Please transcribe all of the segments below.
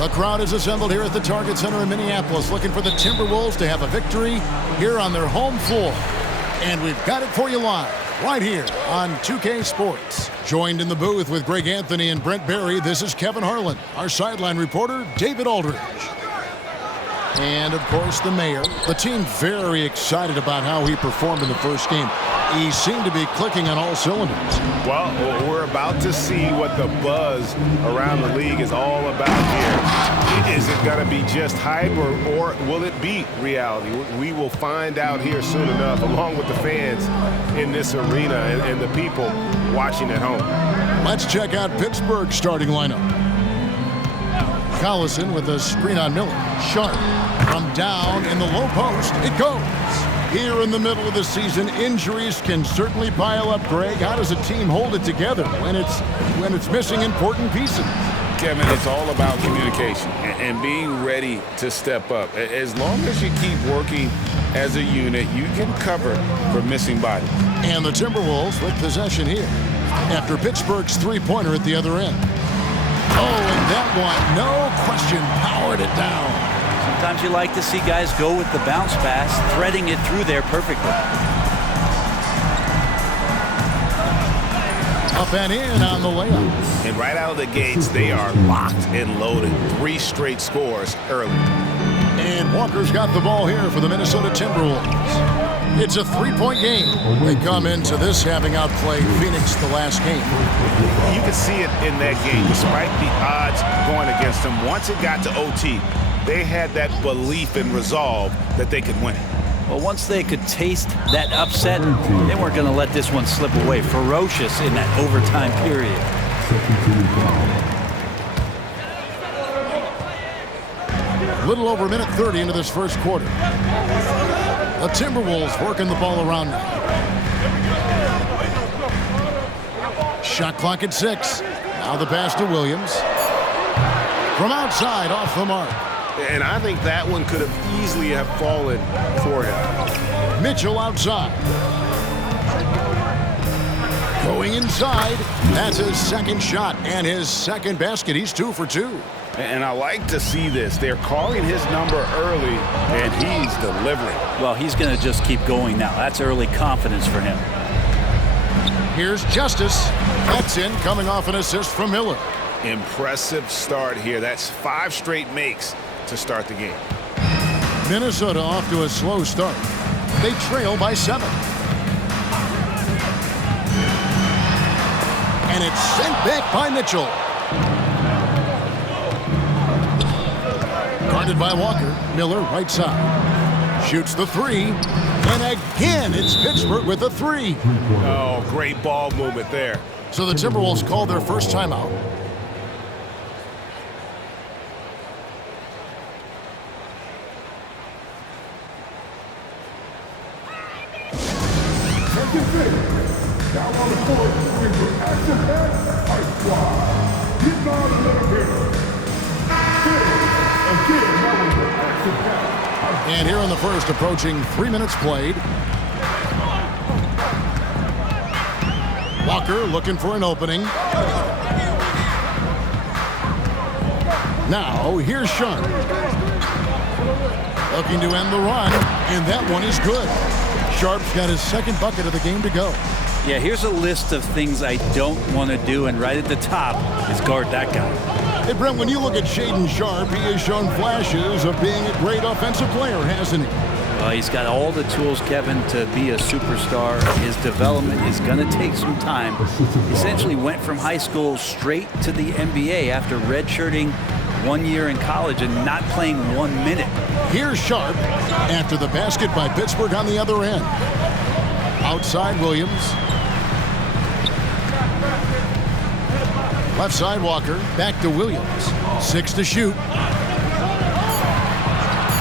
The crowd is assembled here at the Target Center in Minneapolis, looking for the Timberwolves to have a victory here on their home floor. And we've got it for you live, right here on 2K Sports. Joined in the booth with Greg Anthony and Brent Barry, this is Kevin Harlan. Our sideline reporter, David Aldridge. And, of course, the mayor. The team very excited about how he performed in the first game. He seemed to be clicking on all cylinders. Well, we're about to see what the buzz around the league is all about here. Is it going to be just hype or will it be reality? We will find out here soon enough, along with the fans in this arena and the people watching at home. Let's check out Pittsburgh's starting lineup. Collison with a screen on Miller. Sharp from down in the low post. It goes. Here in the middle of the season, injuries can certainly pile up, Greg. How does a team hold it together when it's missing important pieces? Kevin, it's all about communication and being ready to step up. As long as you keep working as a unit, you can cover for missing bodies. And the Timberwolves with possession here after Pittsburgh's three-pointer at the other end. Oh, and that one, no question, powered it down. Sometimes you like to see guys go with the bounce pass, threading it through there perfectly. Up and in on the layup. And right out of the gates, they are locked and loaded. 3 straight scores early. And Walker's got the ball here for the Minnesota Timberwolves. It's a 3-point game. They come into this having outplayed Phoenix the last game. You can see it in that game, despite the odds going against them. Once it got to OT, they had that belief and resolve that they could win it. Well, once they could taste that upset, they weren't going to let this one slip away. Ferocious in that overtime period. A little over a minute 30 into this first quarter. The Timberwolves working the ball around now. Shot clock at 6. Now the pass to Williams. From outside, off the mark. And I think that one could have easily have fallen for him. Mitchell outside. Going inside. That's his second shot and his second basket. He's 2 for 2. And I like to see this. They're calling his number early, and he's delivering. Well, he's going to just keep going now. That's early confidence for him. Here's Justice. That's in, coming off an assist from Miller. Impressive start here. That's 5 straight makes to start the game. Minnesota off to a slow start. They trail by 7. And it's sent back by Mitchell. Guarded by Walker. Miller right side. Shoots the 3. And again, it's Pittsburgh with a 3. Oh, great ball movement there. So the Timberwolves called their first timeout. Now on the court, with SZN, Ice Squad. Get on a little bit. And here in the first, approaching 3 minutes played. Walker looking for an opening. Now, here's Sharp. Looking to end the run, and that one is good. Sharp's got his second bucket of the game to go. Yeah, here's a list of things I don't want to do, and right at the top is guard that guy. Hey, Brent, when you look at Shaedon Sharp, he has shown flashes of being a great offensive player, hasn't he? Well, he's got all the tools, Kevin, to be a superstar. His development is going to take some time. He essentially went from high school straight to the NBA after redshirting 1 year in college and not playing 1 minute. Here's Sharp after the basket by Pittsburgh on the other end. Outside Williams. Left side Walker, back to Williams. 6 to shoot.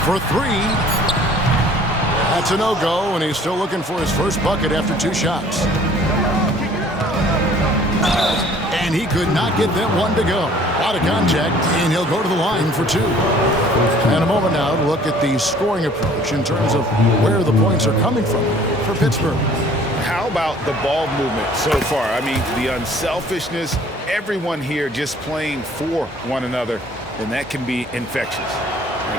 For 3. That's a no-go, and he's still looking for his first bucket after 2 shots. And he could not get that one to go. Out of contact, and he'll go to the line for 2. And a moment now to look at the scoring approach in terms of where the points are coming from for Pittsburgh. How about the ball movement so far? I mean, the unselfishness, everyone here just playing for one another and that can be infectious.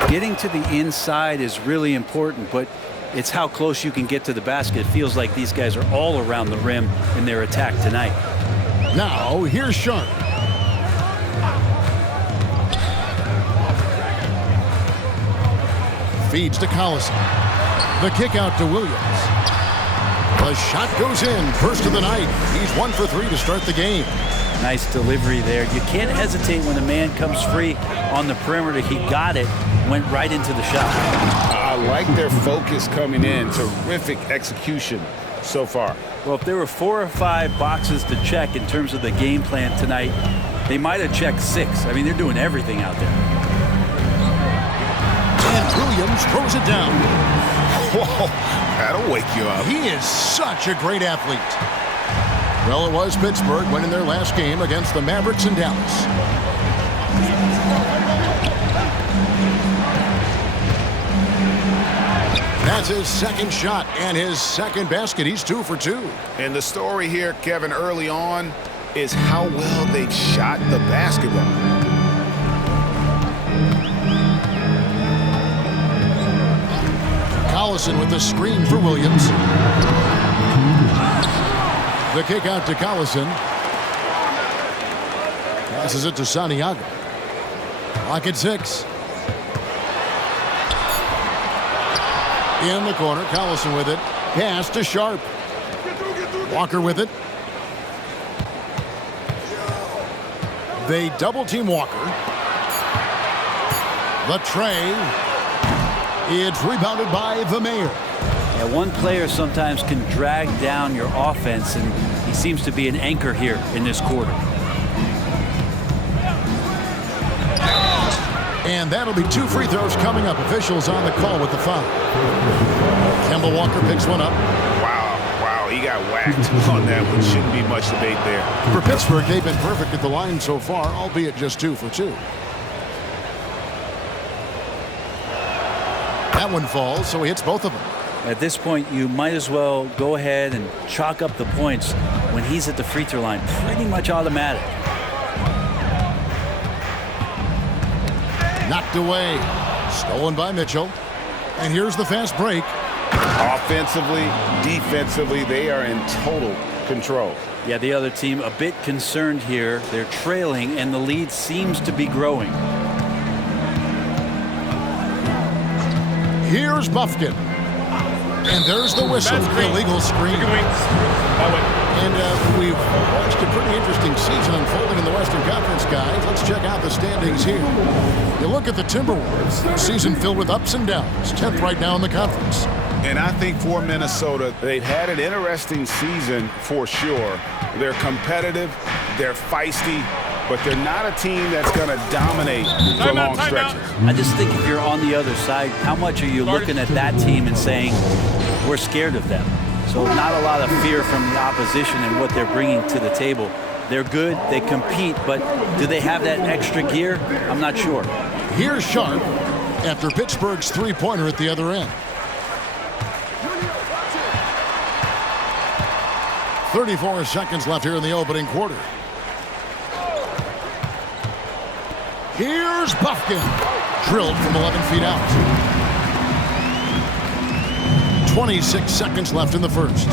Getting to the inside is really important, but it's how close you can get to the basket. It feels like these guys are all around the rim in their attack tonight. Now, here's Sharp. Feeds to Collison. The kick out to Williams. The shot goes in. First of the night. He's 1 for 3 to start the game. Nice delivery there. You can't hesitate when a man comes free on the perimeter. He got it, went right into the shot. I like their focus coming in. Terrific execution so far. Well, if there were 4 or 5 boxes to check in terms of the game plan tonight, they might have checked 6. I mean, they're doing everything out there. And Williams throws it down. Whoa, that'll wake you up. He is such a great athlete. Well, it was Pittsburgh winning their last game against the Mavericks in Dallas. That's his second shot and his second basket. He's 2 for 2. And the story here, Kevin, early on is how well they've shot the basketball. Collison with the screen for Williams. The kick out to Collison. Passes it to Santiago. Clock at 6. In the corner, Collison with it. Pass to Sharp. Walker with it. They double team Walker. The tray. It's rebounded by the Mayor. Yeah, one player sometimes can drag down your offense, and he seems to be an anchor here in this quarter. And that'll be 2 free throws coming up. Officials on the call with the foul. Kemba Walker picks one up. Wow, he got whacked on that one. Shouldn't be much debate there. For Pittsburgh, they've been perfect at the line so far, albeit just 2 for 2. That one falls, so he hits both of them. At this point, you might as well go ahead and chalk up the points when he's at the free throw line. Pretty much automatic. Knocked away. Stolen by Mitchell. And here's the fast break. Offensively, defensively, they are in total control. Yeah, the other team a bit concerned here. They're trailing, and the lead seems to be growing. Here's Buffkin. And there's the whistle. Illegal screen. And we've watched a pretty interesting season unfolding in the Western Conference, guys. Let's check out the standings here. You look at the Timberwolves. Season filled with ups and downs. 10th right now in the conference. And I think for Minnesota, they've had an interesting season for sure. They're competitive, they're feisty, but they're not a team that's going to dominate for long stretches. I just think if you're on the other side, how much are you looking at that team and saying, we're scared of them? So not a lot of fear from the opposition and what they're bringing to the table. They're good, they compete, but do they have that extra gear? I'm not sure. Here's Sharp after Pittsburgh's three-pointer at the other end. 34 seconds left here in the opening quarter. Here's Buffkin. Drilled from 11 feet out. 26 seconds left in the first.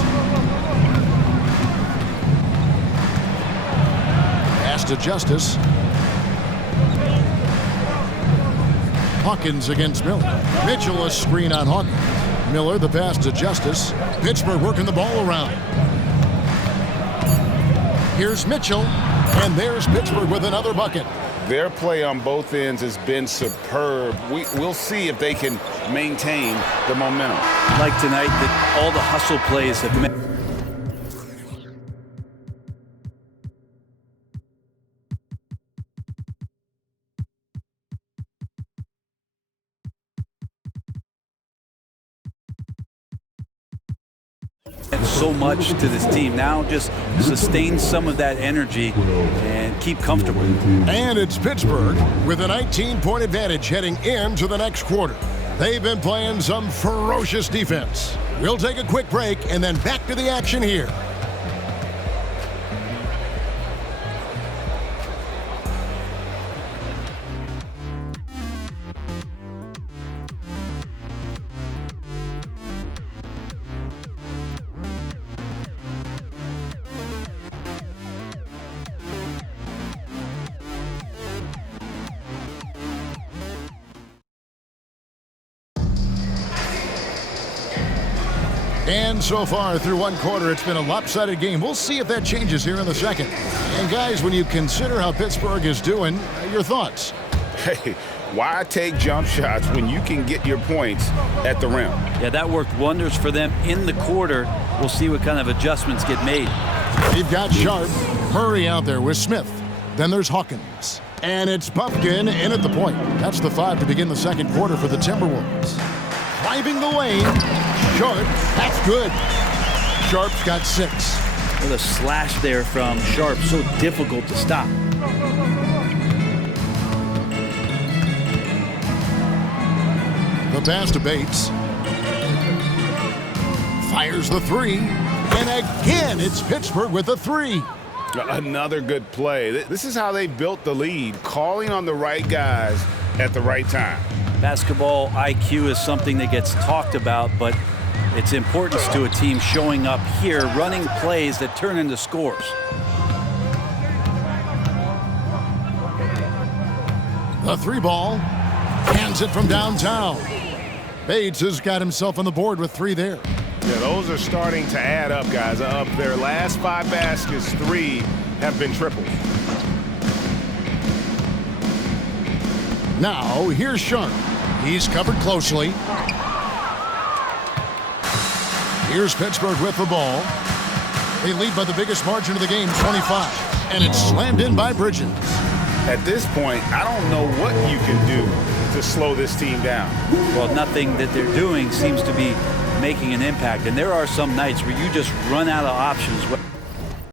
Pass to Justice. Hawkins against Miller. Mitchell a screen on Hawkins. Miller the pass to Justice. Pittsburgh working the ball around. Here's Mitchell, and there's Pittsburgh with another bucket. Their play on both ends has been superb. We'll see if they can maintain the momentum. Like tonight, that all the hustle plays have meant. So much to this team. Now just sustain some of that energy and keep comfortable. And it's Pittsburgh with a 19-point advantage heading into the next quarter. They've been playing some ferocious defense. We'll take a quick break and then back to the action here. And so far through one quarter, it's been a lopsided game. We'll see if that changes here in the second. And guys, when you consider how Pittsburgh is doing, your thoughts? Hey, why take jump shots when you can get your points at the rim? Yeah, that worked wonders for them in the quarter. We'll see what kind of adjustments get made. You've got Sharp, Murray out there with Smith. Then there's Hawkins. And it's Pumpkin in at the point. That's the 5 to begin the second quarter for the Timberwolves. Driving the lane. Sharp, that's good. Sharp's got 6. With a slash there from Sharp, so difficult to stop. The pass to Bates. Fires the 3. And again, it's Pittsburgh with a 3. Another good play. This is how they built the lead, calling on the right guys at the right time. Basketball IQ is something that gets talked about, but its importance to a team showing up here, running plays that turn into scores. The 3 ball. Hands it from downtown. Bates has got himself on the board with 3 there. Yeah, those are starting to add up, guys. Up their last 5 baskets, 3 have been tripled. Now, here's Sharp. He's covered closely. Here's Pittsburgh with the ball. They lead by the biggest margin of the game, 25. And it's slammed in by Bridges. At this point, I don't know what you can do to slow this team down. Well, nothing that they're doing seems to be making an impact. And there are some nights where you just run out of options.